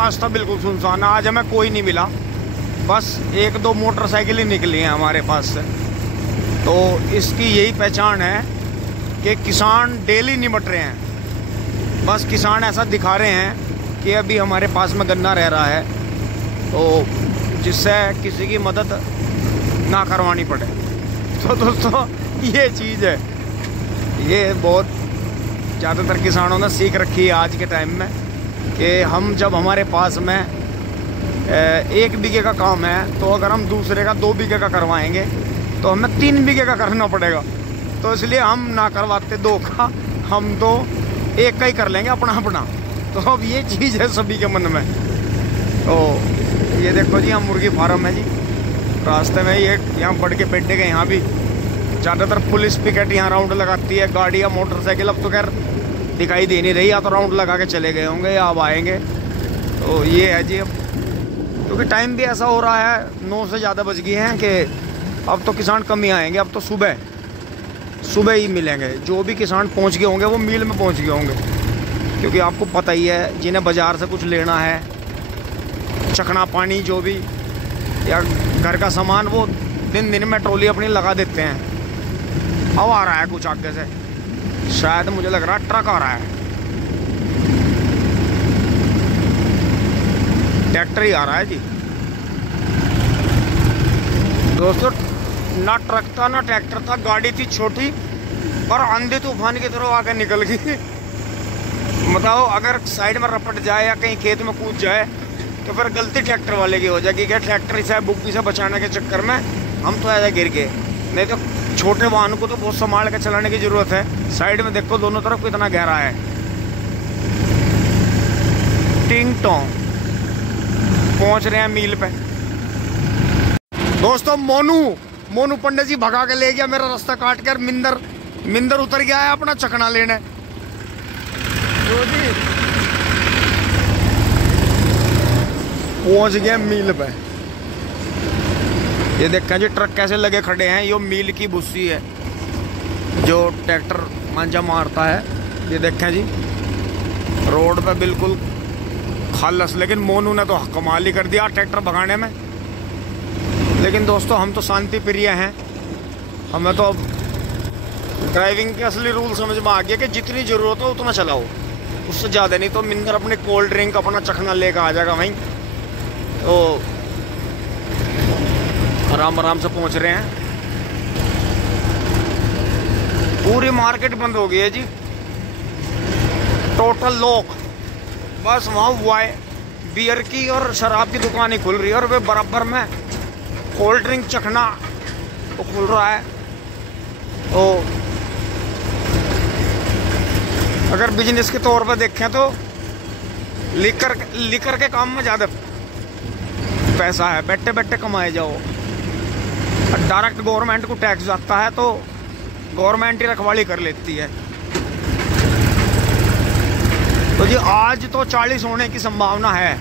रास्ता बिल्कुल सुनसान। आज हमें कोई नहीं मिला, बस एक दो मोटरसाइकिल ही निकली हैं हमारे पास से। तो इसकी यही पहचान है कि किसान डेली निपट रहे हैं। बस किसान ऐसा दिखा रहे हैं कि अभी हमारे पास में गन्ना रह रहा है, तो जिससे किसी की मदद ना करवानी पड़े। तो दोस्तों ये चीज़ है, ये बहुत ज़्यादातर किसानों ने सीख रखी है आज के टाइम में कि हम जब हमारे पास में 1 बीघे का काम है, तो अगर हम दूसरे का 2 बीघे का करवाएंगे तो हमें 3 बीघे का करना पड़ेगा। तो इसलिए हम ना करवाते 2 का, हम तो 1 का ही कर लेंगे अपना अपना। तो अब ये चीज़ है सभी के मन में। तो ये देखो जी, यहाँ मुर्गी फार्म है जी, रास्ते में ये यहाँ बढ़ के बैठे गए। यहाँ भी ज़्यादातर पुलिस पिकेट यहाँ राउंड लगाती है, गाड़ी या मोटरसाइकिल अब तो खैर दिखाई दे नहीं रही, या तो राउंड लगा के चले गए होंगे या अब आएंगे। तो ये है जी, अब क्योंकि टाइम भी ऐसा हो रहा है, 9 से ज़्यादा बज गए हैं कि अब तो किसान कम ही आएंगे। अब तो सुबह ही मिलेंगे। जो भी किसान पहुंच गए होंगे वो मिल में पहुंच गए होंगे, क्योंकि आपको पता ही है जिन्हें बाज़ार से कुछ लेना है, चखना पानी जो भी या घर का सामान, वो दिन में ट्रॉली अपनी लगा देते हैं। अब आ रहा है कुछ आगे से, शायद मुझे लग रहा है ट्रक आ रहा है, ट्रैक्टर ही आ रहा है जी। दोस्तों ना ट्रक था ना ट्रैक्टर था, गाड़ी थी छोटी और आंधी तूफान की तरह आके निकल गई। बताओ, अगर साइड में रपट जाए या कहीं खेत में कूद जाए तो फिर गलती ट्रैक्टर वाले की हो जाएगी। क्या ट्रैक्टर से बुग्गी से बचाने के चक्कर में हम तो ऐसा गिर गए। नहीं तो छोटे वाहन को तो बहुत संभाल के चलाने की ज़रूरत है। साइड में देखो दोनों तरफ कितना गहरा है। टिंग टोंग पहुंच रहे हैं मील पे। दोस्तों मोनू पंडित जी भगा के ले गया मेरा रास्ता काट कर। मिंदर उतर गया है अपना चखना लेने। तो जी पहुंच गए मील पे। ये देखें जी ट्रक कैसे लगे खड़े हैं। ये मील की भुस्सी है जो ट्रैक्टर मांझा मारता है। ये देखें जी रोड पे बिल्कुल खालस। लेकिन मोनू ने तो कमाल ही कर दिया ट्रैक्टर भगाने में। लेकिन दोस्तों हम तो शांति प्रिय हैं, हमें तो अब ड्राइविंग के असली रूल समझ में आ गया कि जितनी ज़रूरत हो उतना चलाओ, उससे ज़्यादा नहीं। तो मिंदर अपने कोल्ड ड्रिंक अपना चखना लेकर आ जाएगा वहीं। तो आराम से पहुंच रहे हैं। पूरी मार्केट बंद हो गई है जी, टोटल लॉक। बस वहाँ बियर की और शराब की दुकान ही खुल रही है, और वे बराबर में कोल्ड ड्रिंक चखना तो खुल रहा है। तो अगर बिजनेस के तौर पर देखें तो लिकर के काम में ज़्यादा पैसा है, बैठे बैठे कमाए जाओ। डायरेक्ट गवर्नमेंट को टैक्स जाता है तो गवर्नमेंट ही रखवाली कर लेती है। तो जी आज तो 40 होने की संभावना है।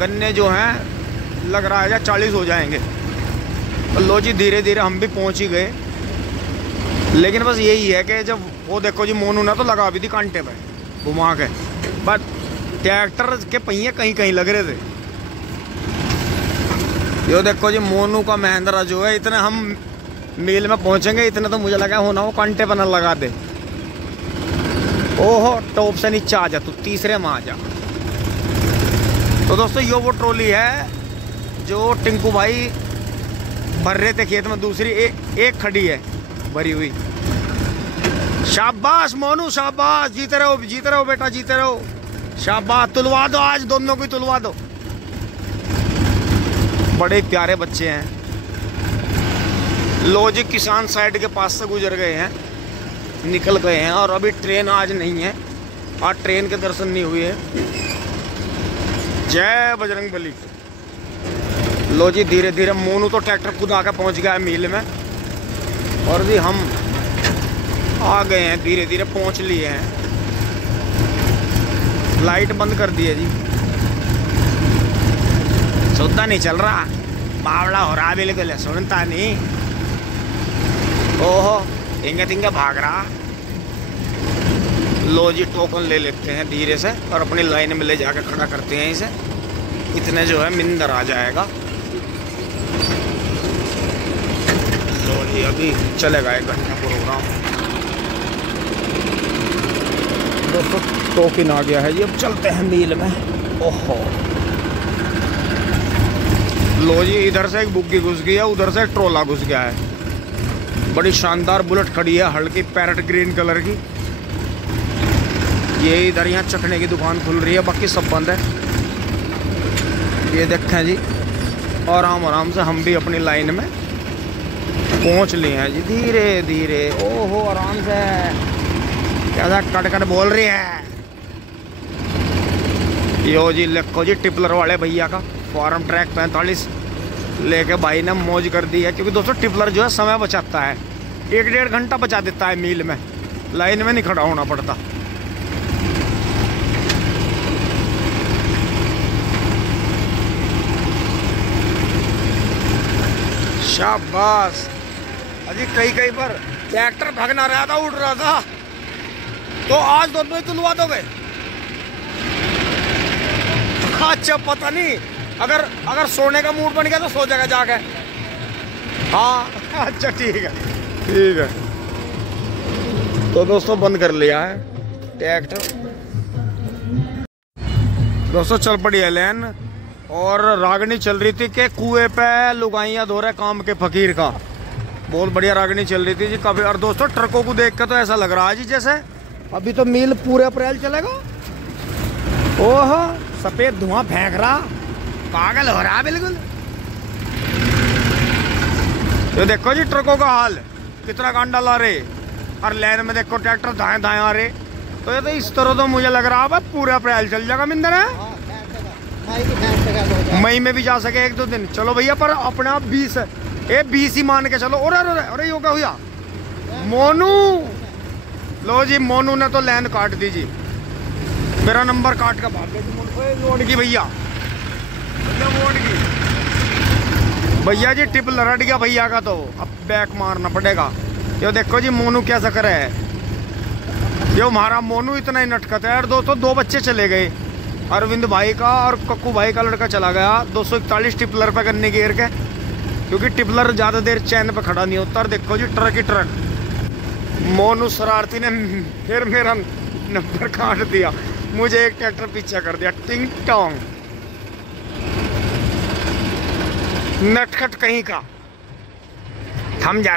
गन्ने जो हैं लग रहा है या 40 हो जाएंगे। तो लो जी धीरे धीरे हम भी पहुंच ही गए। लेकिन बस यही है कि जब वो देखो जी मोनू ने तो लगा भी थी कांटे पे घुमा के, बट ट्रैक्टर के पहिए कहीं कहीं लग रहे थे। यो देखो जी मोनू का महिंद्रा जो है, इतने हम मील में पहुंचेंगे इतने तो मुझे लगा होना वो कांटे पर न लगा दे। ओहो टॉप से नीचे आ जा तू, तीसरे में आ जा। तो दोस्तों ये वो ट्रॉली है जो टिंकू भाई भर रहे थे खेत में। दूसरी एक खड़ी है भरी हुई। शाबाश मोनू शाबाश, जीते रहो बेटा, जीते रहो। शाबाश, तुलवा दो आज, दोनों को तुलवा दो। बड़े प्यारे बच्चे हैं। लो जी किसान साइड के पास से गुजर गए हैं, निकल गए हैं। और अभी ट्रेन आज नहीं है, आज ट्रेन के दर्शन नहीं हुए। जय बजरंग बली। लो जी धीरे धीरे मोनू तो ट्रैक्टर खुद आकर पहुंच गया है मील में, और भी हम आ गए हैं, धीरे धीरे पहुंच लिए हैं। लाइट बंद कर दी है जी, सौदा नहीं चल रहा, बावड़ा हो रहा बिल्कुल, सुनता नहीं। ओहो इंगे तिंगे भाग रहा। लो जी टोकन ले लेते हैं धीरे से और अपनी लाइन में ले जाकर खड़ा करते हैं इसे। इतने जो है मिंदर आ जाएगा। तो ये अभी चलेगा 1 घंटा प्रोग्राम। दोस्तों टोकन आ गया है जी, अब चलते हैं मील में। ओहो लो जी, इधर से एक बुग्गी घुस गई है, उधर से एक ट्रोला घुस गया है। बड़ी शानदार बुलेट खड़ी है, हल्की पैरेट ग्रीन कलर की। ये इधर यहाँ चखने की दुकान खुल रही है, बाकी सब बंद है। ये देखें जी, और आराम से हम भी अपनी लाइन में पहुँच लिए हैं जी, धीरे धीरे। ओहो आराम से, क्या कट कट बोल रही है। यो जी लिखो जी, टिपलर वाले भैया का फार्म ट्रैक 45 लेके भाई ने मौज कर दी है। क्योंकि दोस्तों टिपलर जो है समय बचाता है, 1-1.5 घंटा बचा देता है मील में, लाइन में नहीं खड़ा होना पड़ता। शाबाश अजी। कहीं पर ट्रैक्टर भागना रहा था, उड़ रहा था, तो आज दोनों ही तुलवा दोगे। अच्छा पता नहीं, अगर सोने का मूड बन गया तो सो जाएगा जाके। हाँ अच्छा ठीक है। तो दोस्तों बंद कर लिया है ट्रैक्टर। दोस्तों चल पड़ी है लेन, और रागनी चल रही थी कि कुएं पे लुगाइयाँ धो रहे काम के फकीर का। बहुत बढ़िया रागनी चल रही थी जी काफी। और दोस्तों ट्रकों को देख कर तो ऐसा लग रहा है जी जैसे अभी तो मील पूरे अप्रैल चलेगा। ओह सफेद धुआं फेंक रहा, पागल हो रहा बिल्कुल। तो देखो जी ट्रकों का हाल, कितना गांडा ला रहे, और लाइन में देखो ट्रैक्टर दाएं दाएं आ रहे। तो ये तो इस तरह तो मुझे लग रहा है पूरा अप्रैल चल जाएगा मिंदर है। मई में भी जा सके 1-2 दिन। चलो भैया, पर अपने आप 20 है, ये 20 ही मान के चलो। अरे यो क्या हुआ मोनू। लो जी मोनू ने तो लाइन काट दी जी, मेरा नंबर काट का भाग गया लोड की भैया। भैया जी टिप लड़ गया भैया का, तो अब बैक मारना पड़ेगा। ये देखो जी मोनू कैसा करे है, ये हमारा मोनू इतना ही नटखट है। और दोस्तों 2 बच्चे चले गए, अरविंद भाई का और कक्कू भाई का लड़का चला गया 241 टिपलर पे करने गिर के, क्योंकि टिपलर ज्यादा देर चैन पे खड़ा नहीं होता। और देखो जी ट्रक ही ट्रक, मोनू शरारती ने फिर मेरा नंबर काट दिया, मुझे एक ट्रैक्टर पीछे कर दिया। टिंग टोंग नटखट कहीं का। थम जा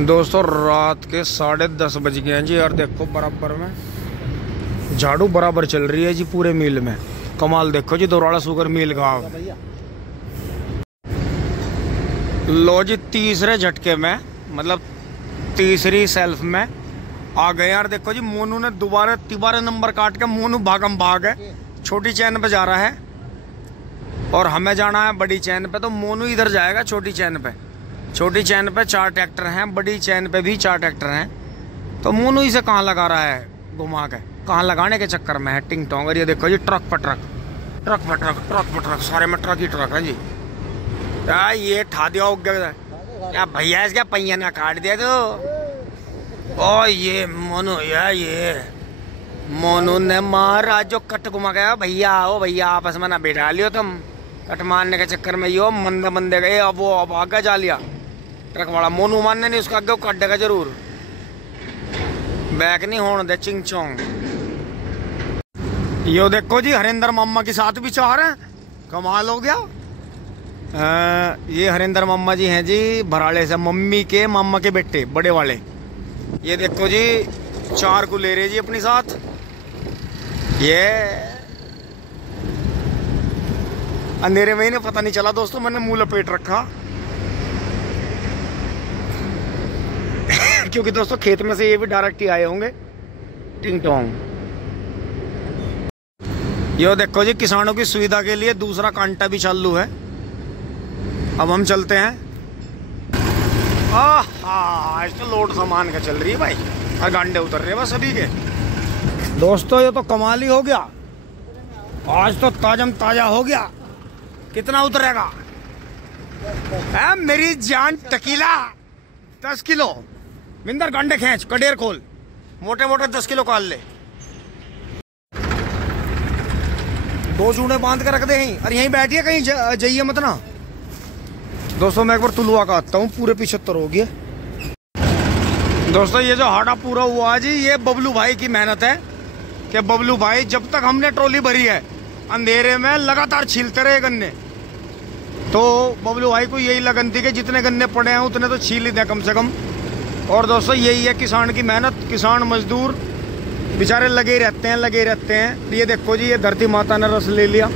दोस्तों रात के 10:30 बज गए हैं जी। और देखो बराबर में झाड़ू बराबर चल रही है जी पूरे मील में। कमाल देखो जी, दोराड़ा सुगर मील का। लो जी तीसरे झटके में, मतलब तीसरी सेल्फ में आ गए यार। देखो जी मोनू ने दोबारा नंबर काट के मोनू भागम भाग है, छोटी चैन पे जा रहा है और हमें जाना है बड़ी चैन पे। तो मोनू इधर जाएगा छोटी चैन पे। छोटी चैन पे 4 ट्रैक्टर हैं, बड़ी चैन पे भी 4 ट्रैक्टर हैं। तो मोनू इसे कहाँ लगा रहा है घुमा के, कहाँ लगाने के चक्कर में है टिंग टोंग। और ये देखो जी ट्रक पर ट्रक, सारे में ट्रक ही ट्रक है जी। ये ठा दिया क्या भैया, इसका पहिया ना काट दिया तो। ओ ये मोनू, ये मोनू ने मारा जो कट घुमा गया भैया। ओ भैया आपस में ना बैठा लियो तुम, कट मारने के चक्कर में यो मंदे गए। अब वो आगे जा लिया ट्रक वाला, मोनू मारने नहीं उसका आगे काट देगा जरूर। बैक नहीं होने दे चिंग चोंग। यो देखो जी हरिंदर मामा के साथ भी चार है, कमाल हो गया। ये हरिंदर मामा जी हैं जी भराड़े से, मम्मी के मामा के बेटे बड़े वाले। ये देखो जी 4 को ले रहे जी अपने साथ। ये अंधेरे में ही पता नहीं चला दोस्तों, मैंने मुंह लपेट रखा क्योंकि दोस्तों खेत में से ये भी डायरेक्ट ही आए होंगे टिंग टोंग। ये देखो जी किसानों की सुविधा के लिए दूसरा कांटा भी चालू है। अब हम चलते हैं। आज तो लोड सामान का चल रही है भाई, और गांडे उतर रहे हैं बस सभी के। दोस्तों ये तो कमाल ही हो गया, आज तो ताजम ताजा हो गया। कितना उतरेगा है मेरी जान टकीला? 10 किलो। मिंदर गांडे खींच, कडेर खोल, मोटे मोटे 10 किलो काल ले। 2 जूने बांध के रख दे यहीं, और यहीं बैठिए, कहीं जाइए मत ना। दोस्तों मैं एक बार तुलवा का आता हूँ, पूरे 75 हो गया। दोस्तों ये जो हाड़ा पूरा हुआ जी, ये बबलू भाई की मेहनत है कि बबलू भाई जब तक हमने ट्रॉली भरी है अंधेरे में लगातार छीलते रहे गन्ने। तो बबलू भाई को यही लगन थी कि जितने गन्ने पड़े हैं उतने तो छील ही दें कम से कम। और दोस्तों यही है किसान की मेहनत। किसान मजदूर बेचारे लगे ही रहते हैं, लगे ही रहते हैं। ये देखो जी, ये धरती माता ने रस ले लिया।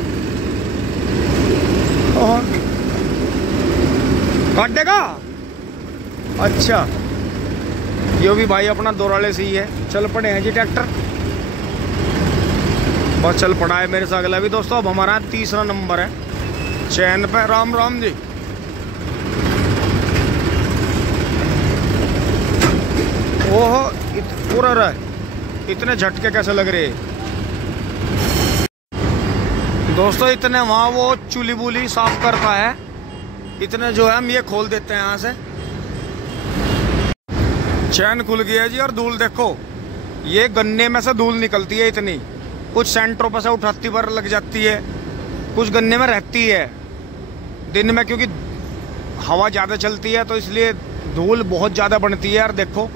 काट देगा, अच्छा यो भी भाई अपना दोराले से ही है। चल पड़े हैं जी ट्रैक्टर, बस चल पड़ा है मेरे से अगला भी। दोस्तों अब हमारा 3रा नंबर है चैन पे। राम राम जी। ओहो पूरा रहा, इतने झटके कैसे लग रहे दोस्तों। इतने वहाँ वो चूली बूली साफ करता है, इतने जो है हम ये खोल देते हैं यहाँ से। चैन खुल गया जी। और धूल देखो, ये गन्ने में से धूल निकलती है इतनी, कुछ सेंटरों पर से उठाती पर लग जाती है, कुछ गन्ने में रहती है। दिन में क्योंकि हवा ज़्यादा चलती है तो इसलिए धूल बहुत ज़्यादा बनती है। और देखो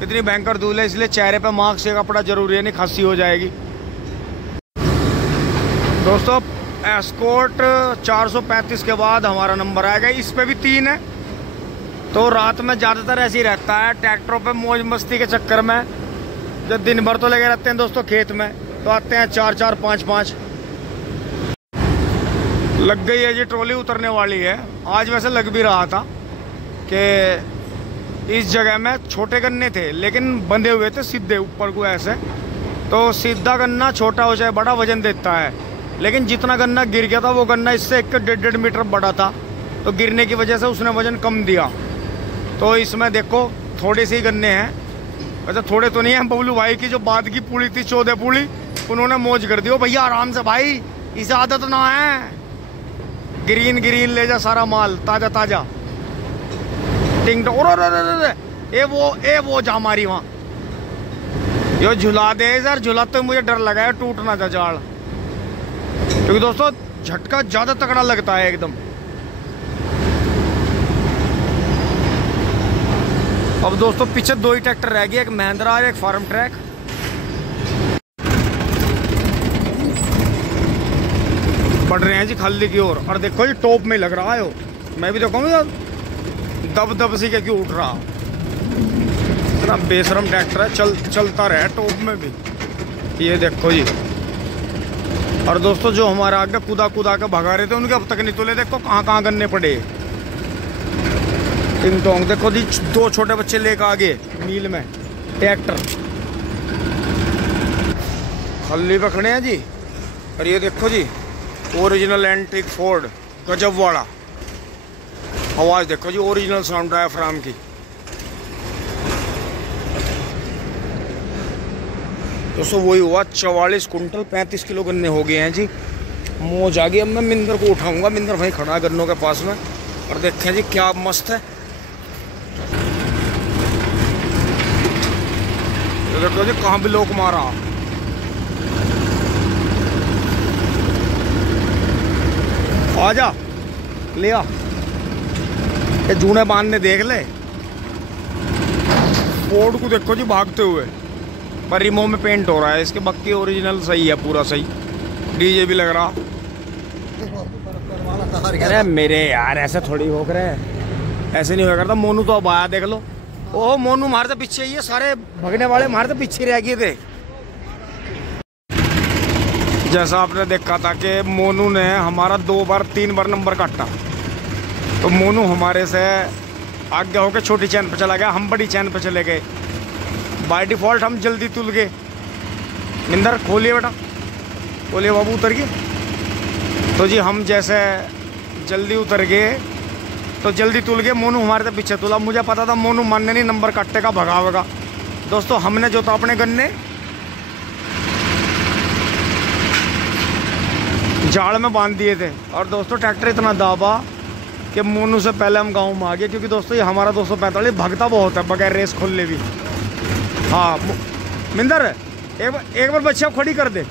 कितनी भयंकर धूल है, इसलिए चेहरे पे मास्क से कपड़ा जरूरी है, नहीं खांसी हो जाएगी। दोस्तों एस्कॉर्ट 435 के बाद हमारा नंबर आएगा। इस पे भी 3 है। तो रात में ज़्यादातर ऐसे ही रहता है, ट्रैक्टरों पे मौज मस्ती के चक्कर में जब दिन भर तो लगे रहते हैं दोस्तों खेत में, तो आते हैं 4-4, 5-5। लग गई है जी, ट्रॉली उतरने वाली है। आज वैसे लग भी रहा था कि इस जगह में छोटे गन्ने थे लेकिन बंधे हुए थे सीधे ऊपर को ऐसे। तो सीधा गन्ना छोटा हो चाहे बड़ा वजन देता है, लेकिन जितना गन्ना गिर गया था वो गन्ना इससे 1.5 मीटर बड़ा था, तो गिरने की वजह से उसने वजन कम दिया। तो इसमें देखो थोड़े से ही गन्ने हैं, वैसे थोड़े तो नहीं हैं। बबलू भाई की जो बाद की पूड़ी थी 14 पूड़ी, उन्होंने मौज कर दी। ओ भैया आराम से भाई, इसे आदत ना है। ग्रीन ग्रीन ले जा सारा माल, ताजा ताजा। टिंग ए वो जा मारी वहाँ, यो झुला दे यार। झुला तो मुझे डर लगा है टूट ना जा जाल, क्योंकि दोस्तों झटका ज्यादा तगड़ा लगता है एकदम। अब दोस्तों पीछे 2 ही ट्रैक्टर रह गए, एक महिंद्रा और एक फार्म ट्रैक। बढ़ रहे हैं जी खाली की ओर। और देखो जी टॉप में लग रहा है वो, मैं भी देखूँ यार दब दब सी के क्यों उठ रहा। इतना बेशरम ट्रैक्टर है, चलता रहे टॉप में भी। ये देखो जी। और दोस्तों जो हमारे आगे कूदा कूदा के भगा रहे थे उनके अब तक नहीं तुले। देखो कहाँ कहाँ गन्ने पड़े। टिंग टोंग देखो जी, 2 छोटे बच्चे लेकर आगे मील में ट्रैक्टर खल्ली पे खड़े हैं जी। और ये देखो जी ओरिजिनल एंटीक फोर्ड गजब वाला। आवाज देखो जी, ओरिजिनल साउंड डायाफ्राम की। दोस्तों वही हुआ 44 कुंटल 35 किलो गन्ने हो गए हैं जी। मौज आ गई। अब मैं मिंदर को उठाऊंगा, मिंदर भाई खड़ा है गन्नों के पास में। और देखें जी क्या मस्त है। तो देखो जी कहाँ भी लोक मारा। आजा ले आ, ये जूने बांधने देख ले। फोर्ड को देखो जी भागते हुए, पर रिमो में पेंट हो रहा है इसके। बाकी ओरिजिनल सही है, पूरा सही। डीजे भी लग रहा। अरे मेरे यार ऐसे थोड़ी हो रहे, ऐसे नहीं हो करता। मोनू तो अब आया देख लो। ओह मोनू मारे तो पीछे ही है, सारे भगने वाले मारे तो पीछे रह गए थे। जैसा आपने देखा था कि मोनू ने हमारा 2-3 बार नंबर काटा, तो मोनू हमारे से आगे होकर छोटी चैन पे चला गया, हम बड़ी चैन पे चले गए। बाय डिफ़ॉल्ट हम जल्दी तुल गए। मिंदर खोलिए बेटा, खोलिए बाबू, उतर गए। तो जी हम जैसे जल्दी उतर गए तो जल्दी तुल गए। मोनू हमारे से पीछे तुला। मुझे पता था मोनू मानने नहीं नंबर काटने का, भगावेगा। दोस्तों हमने जो था अपने गन्ने जाड़ में बांध दिए थे। और दोस्तों ट्रैक्टर इतना दाबा कि मोनू से पहले हम गांव में आ गए, क्योंकि दोस्तों ये हमारा 245 भागता बहुत है बगैर रेस खोलने भी। हाँ मिंदर एक बार बच्चा खड़ी कर दे।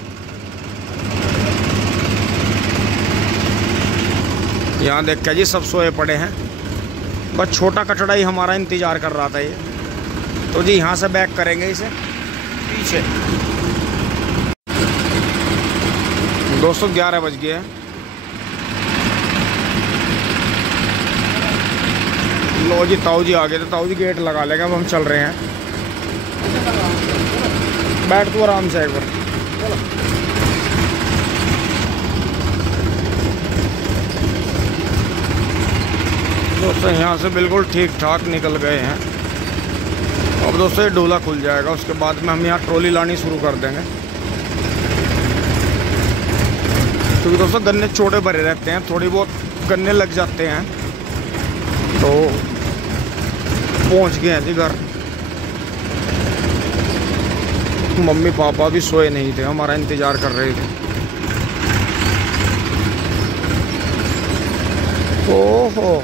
यहाँ देख के जी सब सोए पड़े हैं, बस छोटा कचड़ा ही हमारा इंतज़ार कर रहा था ये। तो जी यहाँ से बैक करेंगे इसे पीछे। दोस्तों 11 बज गए हैं। लो जी ताऊ जी आ गए, तो ताऊ जी गेट लगा लेंगे। अब हम चल रहे हैं। बैठ तू आराम से एक बार। दोस्तों यहाँ से बिल्कुल ठीक ठाक निकल गए हैं। अब दोस्तों ये डोला खुल जाएगा, उसके बाद में हम यहाँ ट्रॉली लानी शुरू कर देंगे, क्योंकि दोस्तों गन्ने छोटे भरे रहते हैं, थोड़ी बहुत गन्ने लग जाते हैं। तो पहुँच गए हैं जी घर। मम्मी पापा भी सोए नहीं थे, हमारा इंतज़ार कर रहे थे। ओहो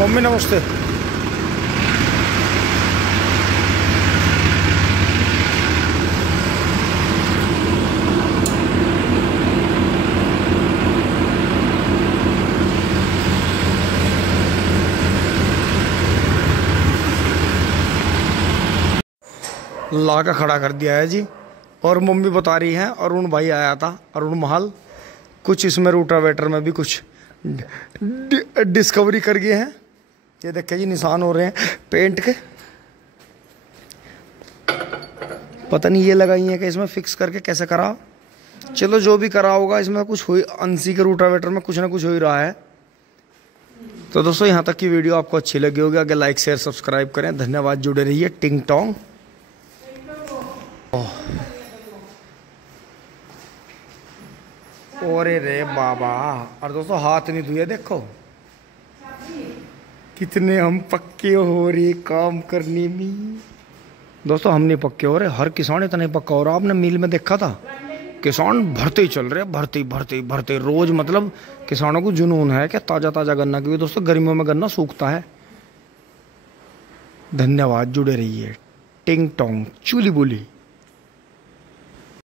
मम्मी नमस्ते। ला का खड़ा कर दिया है जी। और मम्मी बता रही है अरुण भाई आया था, अरुण महल, कुछ इसमें रोटावेटर में भी कुछ डिस्कवरी कर गए हैं। ये देखिए जी निशान हो रहे हैं पेंट के। पता नहीं ये लगाई है कि इसमें फिक्स करके कैसे करा। चलो जो भी करा होगा इसमें कुछ हुई, 80 के रोटावेटर में कुछ ना कुछ हो ही रहा है। तो दोस्तों यहाँ तक की वीडियो आपको अच्छी लगी होगी, अगर लाइक शेयर सब्सक्राइब करें। धन्यवाद, जुड़े रहिए। टिंग टोंग। ओरे रे बाबा। और दोस्तों हाथ नहीं धुए, देखो कितने हम पक्के हो रहे काम करने में। दोस्तों हम नहीं पक्के हो रहे, हर किसान इतना नहीं पक्का हो रहा। आपने मिल में देखा था, किसान भरते ही चल रहे, भरते भरते भरते रोज। मतलब किसानों को जुनून है कि ताज़ा ताज़ा गन्ना, क्योंकि दोस्तों गर्मियों में गन्ना सूखता है। धन्यवाद, जुड़े रहिए। टिंग टोंग चूली बोली।